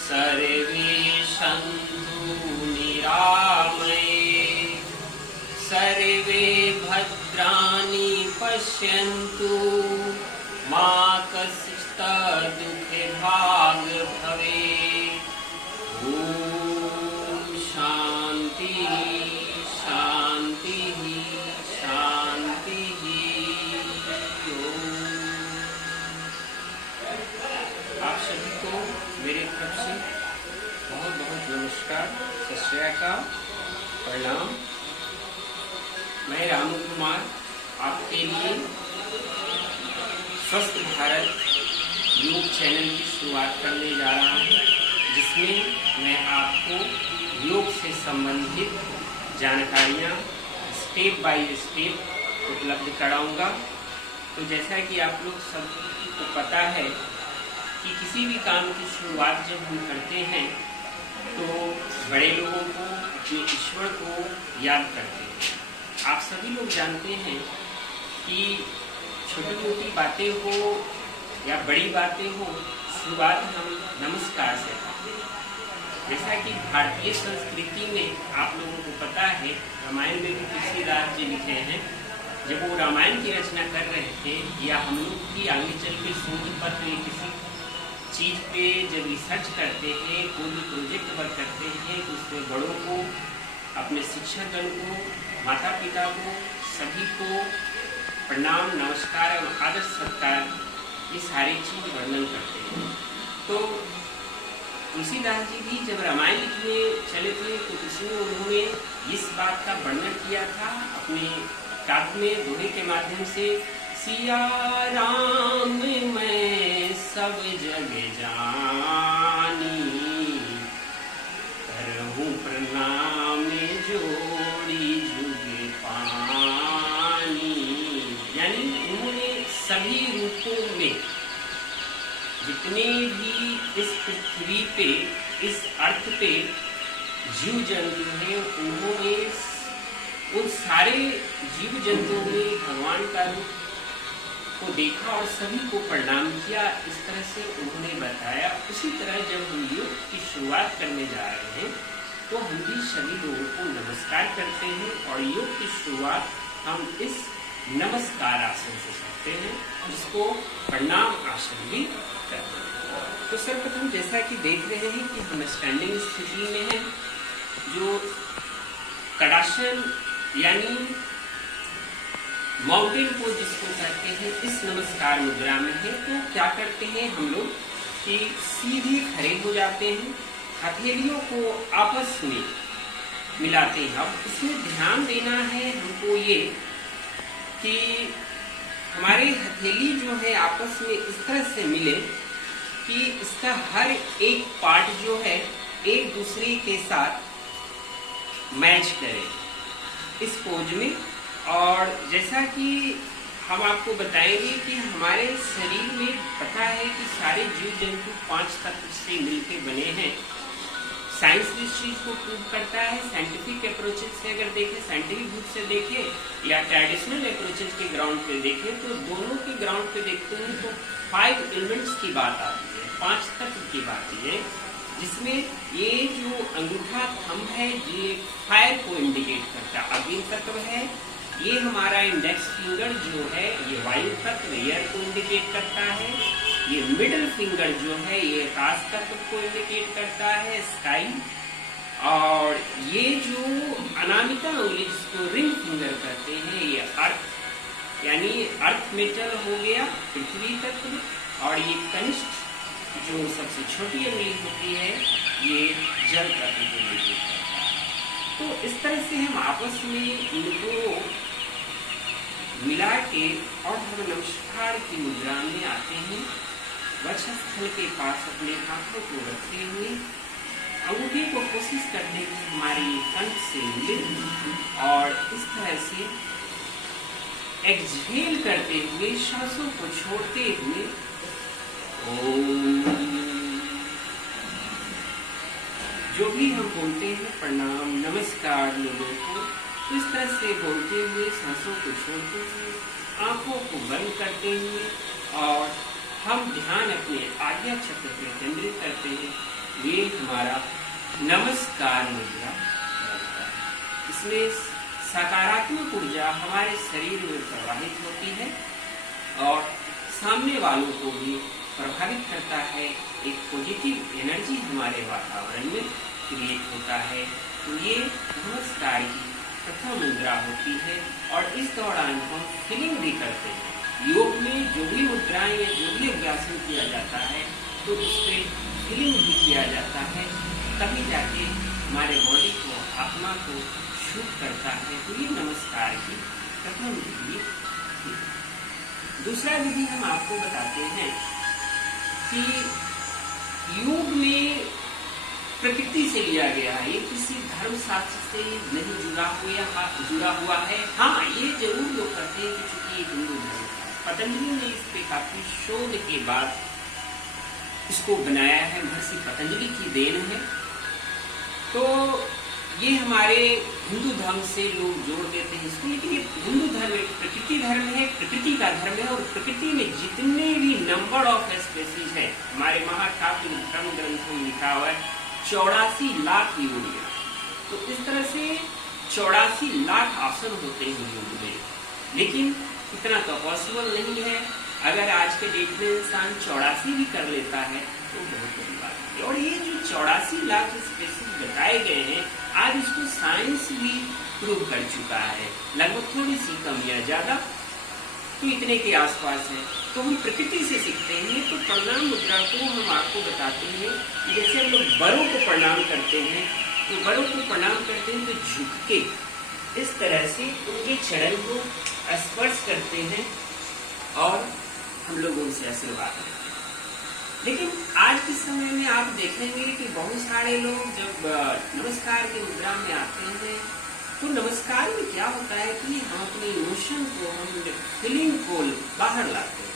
सर्वे सन्तु निरामये, सर्वे भद्राणि पश्यन्तु, मा कश्चित् दुःखभाग् भवेत्। ॐ शान्ति शान्ति शान्ति। आप सभी को मेरे तरफ से बहुत बहुत नमस्कार, सत श्री अकाल, प्रणाम। मैं रामू कुमार आपके लिए स्वस्थ भारत योग चैनल की शुरुआत करने जा रहा हूँ, जिसमें मैं आपको योग से संबंधित जानकारियाँ स्टेप बाय स्टेप उपलब्ध कराऊंगा। तो जैसा कि आप लोग सबको पता है कि किसी भी काम की शुरुआत जब हम करते हैं तो बड़े लोगों को, अपने ईश्वर को याद करते हैं। आप सभी लोग जानते हैं कि छोटी मोटी बातें हो या बड़ी बातें हो, शुरुआत हम नमस्कार से करते हैं। जैसा कि भारतीय संस्कृति में आप लोगों को पता है, रामायण में भी तुलसीदास जी लिखे हैं, जब वो रामायण की रचना कर रहे थे या हम लोग भी आगे चल के शोध पत्र किसी चीज़ पे जब रिसर्च करते हैं, कोई भी प्रोजेक्ट वर्क करते हैं, तो उसमें बड़ों को, अपने शिक्षकगण को, माता पिता को, सभी को प्रणाम, नमस्कार और आदर सत्कार, ये सारी चीज़ वर्णन करते हैं। तो तुलसीदास जी भी जब रामायण लिखने चले थे तो उसमें उन्होंने इस बात का वर्णन किया था अपने काव्य में, दोहे के माध्यम से। सिया राम मैं सब जग जानी, करहूँ प्रणाम जोड़ी जुग पानी। यानी उन्होंने सभी रूपों में, जितने भी इस पृथ्वी पे, इस अर्थ पे जीव जंतु हैं, उन्होंने उन सारे जीव जंतुओं में भगवान का रूप को देखा और सभी को प्रणाम किया। इस तरह से उन्होंने बताया। उसी तरह जब हम योग की शुरुआत करने जा रहे हैं तो हम भी सभी लोगों को नमस्कार करते हैं और योग की शुरुआत हम इस नमस्कार आसन से करते हैं, जिसको प्रणाम आसन भी करते हैं। तो सर्वप्रथम जैसा कि देख रहे हैं कि हम स्टैंडिंग स्थिति में हैं, जो कड़ासन यानी माउंटेन पोज जिसको कहते हैं, इस नमस्कार मुद्रा में है। तो क्या करते हैं हम लोग कि सीधे खड़े हो जाते हैं, हथेलियों को आपस में मिलाते हैं। अब इसमें ध्यान देना है हमको ये कि हमारे हथेली जो है आपस में इस तरह से मिले कि इसका हर एक पार्ट जो है एक दूसरे के साथ मैच करे इस पोज में। और जैसा कि हम आपको बताएंगे कि हमारे शरीर में पता है कि सारे जीव जंतु 5 तत्व से मिलकर बने हैं। साइंस भी इस चीज को प्रूव करता है। साइंटिफिक अप्रोचेस से अगर देखें, साइंटिफिक बुक से देखें या ट्रेडिशनल अप्रोचेस के ग्राउंड पे देखें, तो दोनों के ग्राउंड पे देखते हैं तो 5 एलिमेंट्स की बात आती है, 5 तत्व की बात आती है, जिसमें ये जो अंगूठा थंब है ये फायर को इंडिकेट करता है, अग्नि तत्व है। ये हमारा इंडेक्स फिंगर जो है ये वायु तत्व, एयर को इंडिकेट करता है। ये मिडिल फिंगर जो है ये आकाश तत्व को इंडिकेट करता है, स्काई। और ये जो अनामिका उंगली जिसको रिंग फिंगर कहते हैं, ये अर्थ यानी अर्थ मेटल हो गया, पृथ्वी तत्व। और ये कनिष्ठ जो सबसे छोटी उंगली होती है ये जल तत्व को इंडिकेट करता है। तो इस तरह से हम आपस में इनको मिला के और हम नमस्कार की मुद्रा में आते हैं। वक्षस्थल के पास अपने हाथों को रखते हुए अंगूठे को कोशिश करते हैं हमारी कंठ से मिले और इस तरह से एक्सहेल करते हुए श्वासों को छोड़ते हुए ओम, जो भी हम बोलते हैं प्रणाम नमस्कार लोगों को, इस तरह से बोलते हुए सांसों को छोड़ते हुए आंखों को बंद करते हुए और हम ध्यान अपने आज्ञा चक्र पर केंद्रित करते हैं, ये हमारा नमस्कार मुद्रा रहता है। इसमें सकारात्मक ऊर्जा हमारे शरीर में प्रवाहित होती है और सामने वालों को भी प्रभावित करता है। एक पॉजिटिव एनर्जी हमारे वातावरण में क्रिएट होता है। तो ये नमस्कार की प्रथम मुद्रा होती है और इस दौरान हम फीलिंग भी करते हैं। योग में जो भी मुद्राएं या जो भी अभ्यासन किया जाता है तो उस पर फीलिंग भी किया जाता है, तभी जाके हमारे बॉडी को, आत्मा को शुद्ध करता है। तो ये नमस्कार की प्रथम विधि थी। दूसरा विधि हम आपको बताते हैं कि योग में प्रकृति से लिया गया है, ये किसी धर्म शास्त्र से नहीं जुड़ा हुआ है। हाँ, ये जरूर लोग कहते हैं कि चूंकि हिंदू धर्म है। पतंजलि ने इस पे काफी शोध के बाद इसको बनाया है, महर्षि पतंजलि की देन है। तो ये हमारे हिंदू धर्म से लोग जोड़ देते हैं इसको, लेकिन ये हिंदू धर्म एक प्रकृति धर्म है, प्रकृति का धर्म है। और प्रकृति में जितने भी नंबर ऑफ स्पेसीज है, हमारे महाकाव्य धर्म ग्रंथों में लिखा हुआ है 84 लाख योनियां। तो इस तरह से 84 लाख आसन होते हैं योग में, लेकिन इतना तो पॉसिबल नहीं है। अगर आज के डेट में इंसान 84 भी कर लेता है तो बहुत बड़ी बात है। और ये जो 84 लाख स्पेसीज बताए गए हैं, आज इसको साइंस भी प्रूव कर चुका है। लगभग थोड़ी सी कम या ज्यादा तो इतने के आसपास है। तो हम प्रकृति से सीखते हैं। तो प्रणाम मुद्रा को हम आपको बताते हैं, जैसे हम लोग बड़ों को प्रणाम करते हैं, तो बड़ों को प्रणाम करते हैं तो झुक के इस तरह से उनके चरण को स्पर्श करते हैं और हम लोग उनसे आशीर्वाद लेते हैं। लेकिन आज के समय में आप देखेंगे कि बहुत सारे लोग जब नमस्कार की मुद्रा में आते हैं तो नमस्कार में क्या होता है कि हम अपने इमोशन को, हम फीलिंग को बाहर लाते हैं,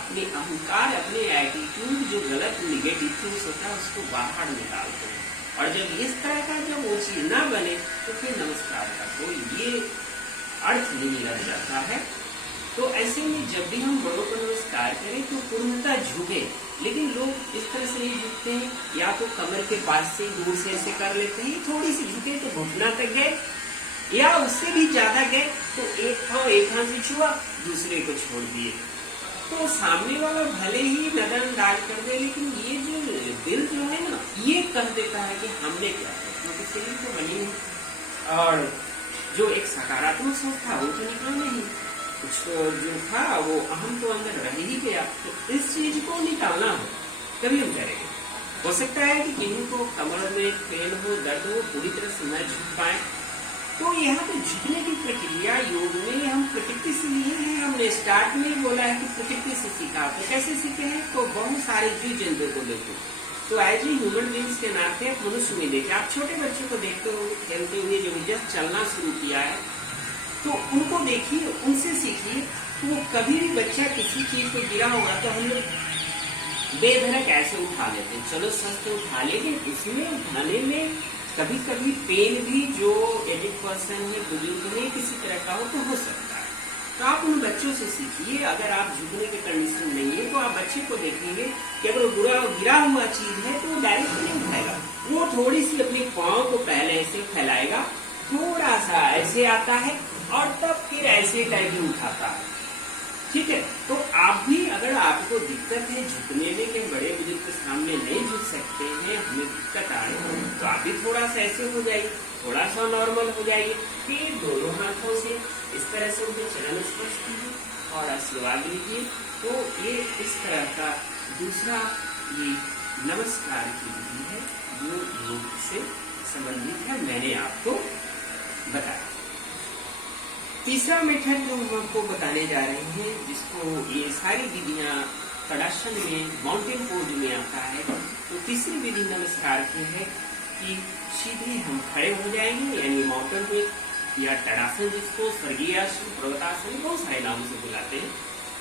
अपने अहंकार, अपने एटीट्यूड, जो गलत निगेटिव थिंग्स होता है उसको बाहर निकालते हैं। और जब इस तरह का जब वो चीज ना बने तो फिर नमस्कार का कोई ये अर्थ नहीं रह जाता है। तो ऐसे में जब भी हम बड़ों को नमस्कार करें तो पूर्णतः झुके, लेकिन लोग इस तरह से नहीं झुकते हैं, या तो कमर के पास से दूर से ऐसे कर लेते हैं, थोड़ी सी झुके तो घुटना तक गए, या उससे भी ज्यादा गए तो एक हाथ से छुआ, दूसरे को छोड़ दिए। तो सामने वाला भले ही नजरअंदाज कर दे, लेकिन ये जो दिल जो है ना, ये कह देता है कि हमने क्या किया, क्योंकि शरीर तो बनी है और जो एक सकारात्मक सोच था वो तो निकला नहीं, कुछ जो था वो अहम तो अंदर रह ही गया। तो इस चीज को निकालना हो तभी हम करेंगे। हो सकता है कि किन्हीं को कमर में पेन हो, दर्द हो, पूरी तरह से न झुक पाए, तो यहाँ पे झुकने की प्रक्रिया योग में हम प्रकृति से लिए हैं। हमने स्टार्ट में बोला है कि प्रकृति से सीखा, तो कैसे सीखे हैं, तो बहुत सारे जीव जंतु को देखो, तो एज ए ह्यूमन बींग्स के नाते आप मनुष्य में देखे, आप छोटे बच्चों को देखते हो खेलते हुए, जो जस्ट चलना शुरू किया है, तो उनको देखिए, उनसे सीखिए। तो वो कभी भी बच्चा किसी चीज पे गिरा होगा तो हम लोग बेधड़क ऐसे उठा लेते हैं, चलो सच तो उठा लेंगे। इसमें उठाने में कभी कभी पेन भी जो एडिक्ट पर्सन है, बुजुर्ग में किसी तरह का हो तो हो सकता है। तो आप उन बच्चों से सीखिए। अगर आप झुकने के कंडीशन नहीं है तो आप बच्चे को देखेंगे कि अगर वो गिरा हुआ चीज है तो वो डायरेक्ट नहीं उठाएगा, वो थोड़ी सी अपने पाँव को पहले ऐसे फैलाएगा, थोड़ा सा ऐसे आता है और तब फिर ऐसे करके उठाता है। ठीक है, तो आप भी अगर आपको दिक्कत है झुकने में कि बड़े बुजुर्ग के सामने नहीं झुक सकते हैं, हमें दिक्कत आ रही है, तो आप भी थोड़ा सा ऐसे हो जाइए, थोड़ा सा नॉर्मल हो जाइए। फिर दोनों हाथों से इस तरह से उनके चरण स्पर्श कीजिए और आशीर्वाद लीजिए। तो ये इस तरह का दूसरा ये नमस्कार की विधि है जो योग से संबंधित है, मैंने आपको बताया। तीसरा मेथड जो हम आपको बताने जा रहे हैं, जिसको ये सारी विधियां तड़ासन में, माउंटेन पोज में आता है, तो तीसरी विधि नमस्कार की है कि सीधे हम खड़े हो जाएंगे, यानी माउंटेन पोज या तड़ासन, जिसको स्वर्गीयासन, पर्वतासन, बहुत सारे नामों से बुलाते हैं।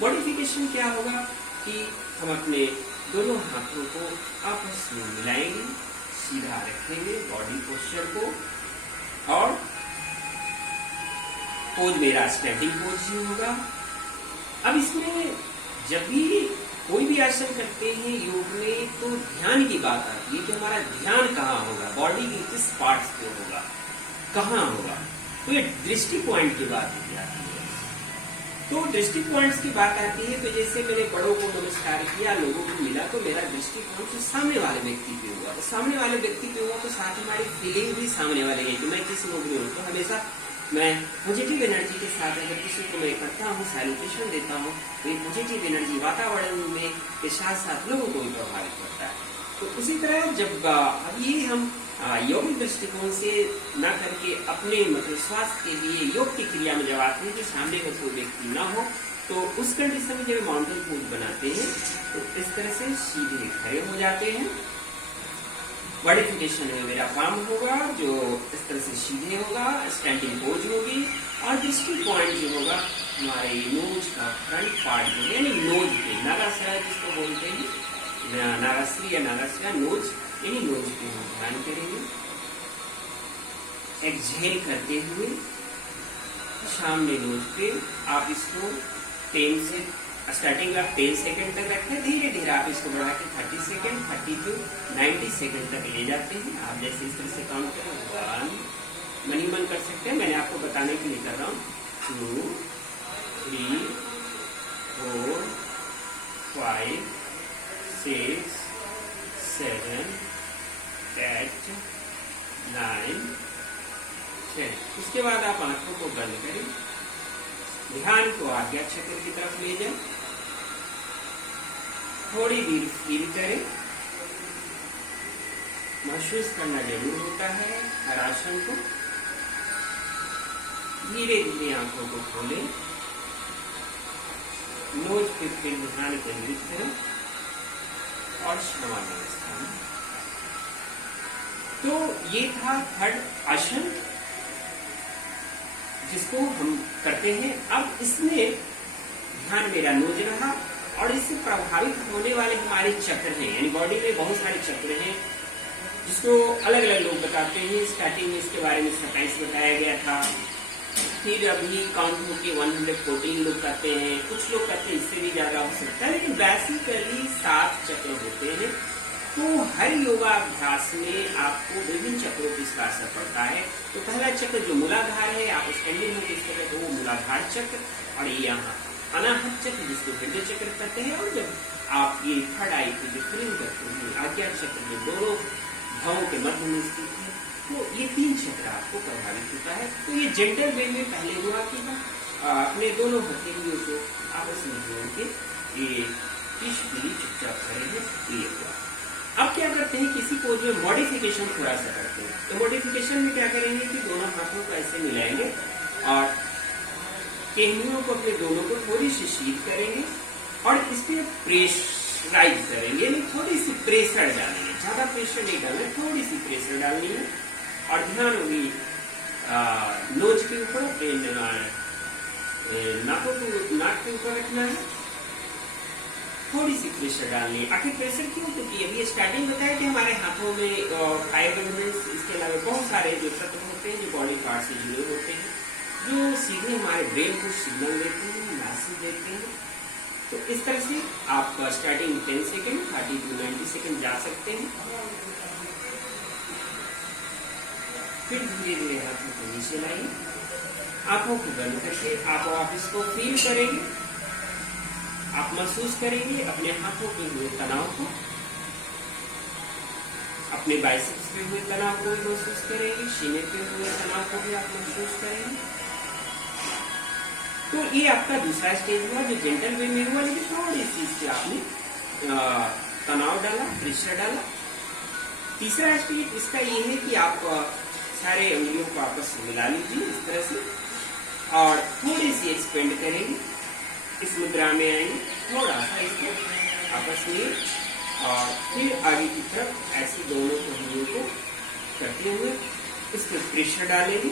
मॉडिफिकेशन क्या होगा कि हम अपने दोनों हाथों को आपस में मिलाएंगे, सीधा रखेंगे बॉडी पोस्चर को, और पोज मेरा स्टैंडिंग पोज ही होगा। अब इसमें जब भी कोई भी आसन करते हैं योग में तो ध्यान की बात आती है कि हमारा ध्यान कहाँ होगा, बॉडी के किस पार्ट्स पे होगा, कहाँ होगा। तो ये दृष्टि पॉइंट की बात आती है। तो दृष्टि पॉइंट्स की बात आती है तो जैसे मैंने बड़ों को नमस्कार किया, लोगों को मिला, तो मेरा दृष्टि पॉइंट तो सामने वाले व्यक्ति पे हुआ। तो सामने वाले व्यक्ति पे हुआ तो साथ हमारी फीलिंग भी सामने वाले है। तो मैं किसी को भी हूँ तो हमेशा मैं पॉजिटिव एनर्जी के साथ अगर किसी को मैं करता हूँ, सैल्यूटेशन देता हूँ, तो ये पॉजिटिव एनर्जी वातावरण में के साथ साथ लोगों को भी प्रभावित करता है। तो उसी तरह जब अब ये हम योगिक दृष्टिकोण से न करके अपने मतलब स्वास्थ्य के लिए योग की क्रिया में जब आते हैं कि सामने में कोई व्यक्ति न हो, तो उस कंडीशन में जब माउंटेन पोज बनाते हैं तो इस तरह से सीधे खड़े हो जाते हैं। बॉडीफिकेशन में मेरा पाम होगा जो इस तरह से सीधे होगा, स्टैंडिंग पोज होगी, और दृष्टि पॉइंट जो होगा हमारे नोज का फ्रंट पार्ट जो है, यानी नोज पे नागाश्रय जिसको बोलते हैं, नागाश्री या नागाश्रय, नोज यानी नोज पे हम ध्यान करेंगे। एक्सहेल करते हुए सामने नोज पे आप इसको 10 से स्टार्टिंग आप 10 सेकंड तक रखें, धीरे धीरे आप इसको बढ़ा के 30 सेकंड, 32, 90 सेकंड तक ले जाते हैं। आप जैसे इस तरह से काउंट करें, 1 मनी मन कर सकते हैं, मैंने आपको बताने के लिए कर रहा हूँ, 2, 3, 4, 5, 6, 7, 8, 9, 10। उसके बाद आप आंखों को बंद करें, ध्यान को आज्ञा चक्र की तरफ ले जाए, थोड़ी देर फील करें। महसूस करना जरूर होता है हर आसन को। धीरे धीरे आंखों को खोलें, नोज पे फिर ध्यान केंद्रित करें और श्रवणावस्था में। तो ये था थर्ड आसन जिसको हम करते हैं। अब इसमें ध्यान मेरा नोज रहा और इससे प्रभावित होने वाले हमारे चक्र हैं, यानी बॉडी में बहुत सारे चक्र हैं जिसको अलग अलग लोग बताते हैं। स्टार्टिंग में इसके बारे में 27 बताया गया था, फिर अभी काउंट होकर 114 लोग करते हैं, कुछ लोग कहते हैं इससे भी ज्यादा हो सकता है, लेकिन बेसिकली 7 चक्र होते हैं। तो हर योगाभ्यास में आपको विभिन्न चक्रों की इसका असर पड़ता है। तो पहला चक्र जो मूलाधार है, आप स्टैंडिंग में किस तरह वो मूलाधार चक्र, और ये यहाँ अनाहत चक्र जिसको हृदय चक्र कहते हैं। और जब आप ये थर्ड आई की जो फीलिंग करते हैं, आज्ञा चक्र जो दोनों भावों के मध्य में स्थित है, तो ये 3 चक्र आपको प्रभावित होता है। तो ये जेंटल वे में पहले हुआ कि अपने दोनों हथेलियों को आपस में जोड़ के ये पीसफुली चुपचाप करेंगे, ये हुआ। अब क्या करते हैं, किसी को जो मॉडिफिकेशन थोड़ा सा करते हैं, तो मॉडिफिकेशन में क्या करेंगे कि दोनों हाथों को ऐसे मिलाएंगे और केहनियों को अपने दोनों को थोड़ी सी शीत करेंगे और इस पे प्रेशराइज करेंगे, यानी थोड़ी सी प्रेशर डालेंगे, ज्यादा प्रेशर नहीं डालना, थोड़ी सी प्रेशर डालनी है। और ध्यान होगी नोज के ऊपर, नाक के ऊपर रखना है, थोड़ी सी प्रेशर डालनी है। आखिर प्रेशर क्यों? क्योंकि अभी स्टार्टिंग बताया कि हमारे हाथों में 5 एलिमेंट्स, इसके अलावा बहुत सारे जो तत्व होते हैं जो बॉडी पार्ट से जुड़े होते हैं, जो सीधे हमारे ब्रेन को सिग्नल देते हैं, मैसेज देते हैं। तो इस तरह से आप स्टार्टिंग 10 सेकेंड, 30 to 90 सेकेंड जा सकते हैं। फिर धीरे धीरे हाथों को नीचे लाइए, आंखों को बंद करके आप इसको फील करेंगे, आप महसूस करेंगे अपने हाथों पे हुए तनाव को, अपने बाइसेप्स पे हुए तनाव को भी महसूस करेंगे, सीने पे हुए तनाव को भी आप महसूस करेंगे। तो ये आपका दूसरा स्टेज हुआ जो जेंटल वे में हुआ, लेकिन थोड़ी सी इससे आपने तनाव डाला, प्रेशर डाला। तीसरा स्टेज इसका ये है कि आप सारे उंगलियों को आपस में मिला लीजिए इस तरह से और थोड़ी सी एक्सपेंड करेंगे, इस मुद्रा में आएंगे, थोड़ा सा इसको आपस में, और फिर आगे की तरफ ऐसे दोनों उंगलियों को करते हुए इस पर प्रेशर डालेंगे।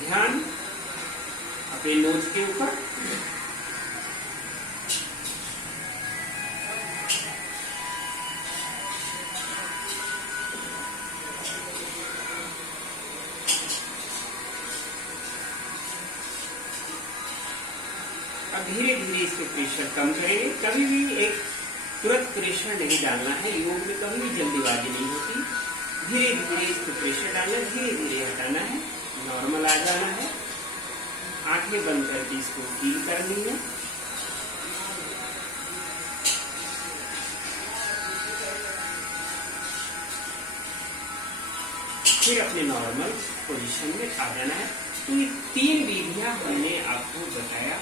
ध्यान अपने नोज के ऊपर, अब धीरे धीरे इसके प्रेशर कम करेंगे। कभी भी एक तुरंत प्रेशर नहीं डालना है, योग में कभी भी जल्दीबाजी नहीं होती। धीरे धीरे इसको प्रेशर डालना, धीरे धीरे हटाना है, नॉर्मल आ जाना है। आंखें बंद करके इसको फील करनी है। फिर अपने नॉर्मल पोजीशन में आ जाना है। तो ये 3 विधियां हमने आपको बताया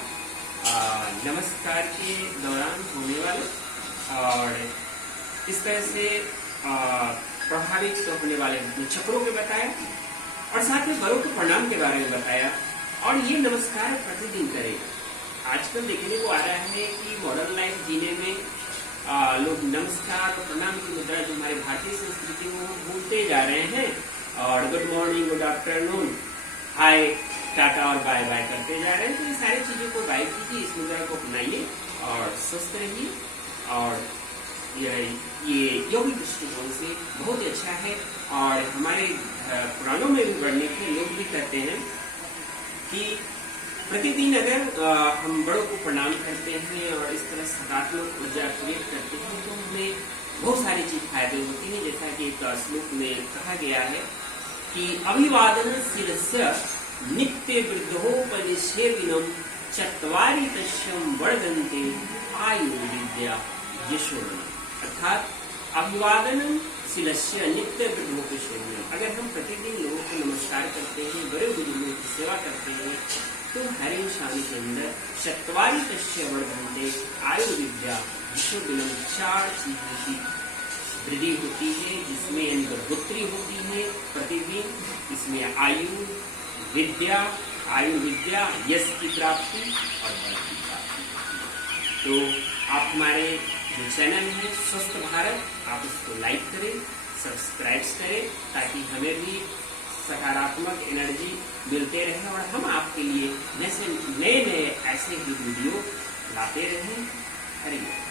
नमस्कार के दौरान होने वाले, और इस तरह से प्रभावित होने वाले चक्रों के बताया, और साथ में बड़ों के प्रणाम के बारे में बताया। और ये नमस्कार प्रतिदिन करें। आजकल देखने को आ रहा है कि मॉडर्न लाइफ जीने में लोग नमस्कार और प्रणाम की मुद्रा जो हमारे भारतीय संस्कृति में भूलते जा रहे हैं, और गुड मॉर्निंग, गुड आफ्टरनून, हाय, टाटा और बाय बाय करते जा रहे हैं। तो ये सारी चीजों को बाय कीजिए, इस मुद्रा को अपनाइए और स्वस्थ रहिए। और ये योगिक दृष्टिकोण से बहुत ही अच्छा है। और हमारे पुराणों में भी वर्णित है, लोग भी कहते हैं कि प्रतिदिन अगर हम बड़ों को प्रणाम करते हैं और इस तरह सकारात्मक ऊर्जा क्रिएट करते हैं तो हमें बहुत सारी चीज फायदे होती है। जैसा कि एक श्लोक में कहा गया है कि अभिवादन शिरस्य नित्य वृद्धोपनिषेविनम चत्वारि तस्यं वर्धन्ते आयु विद्या यशोधन। अर्थात अभिवादन शिरस्य नित्य वृद्धोपनिषेविनम, अगर हम प्रतिदिन लोगों को नमस्कार करते हैं, बड़े बुजुर्गों की सेवा करते हैं, तो हर इंसान के अंदर चत्वारि तस्य वर्धन्ते आयु विद्या यशोधन 4 चीजों की वृद्धि होती है, जिसमें बढ़ोतरी होती है प्रतिदिन। इसमें आयु विद्या, यश की प्राप्ति और बल की प्राप्ति। तो आप हमारे जो चैनल है स्वस्थ भारत, आप उसको लाइक करें, सब्सक्राइब करें, ताकि हमें भी सकारात्मक एनर्जी मिलते रहे और हम आपके लिए नए नए ऐसे ही वीडियो लाते रहें। हरि बोल।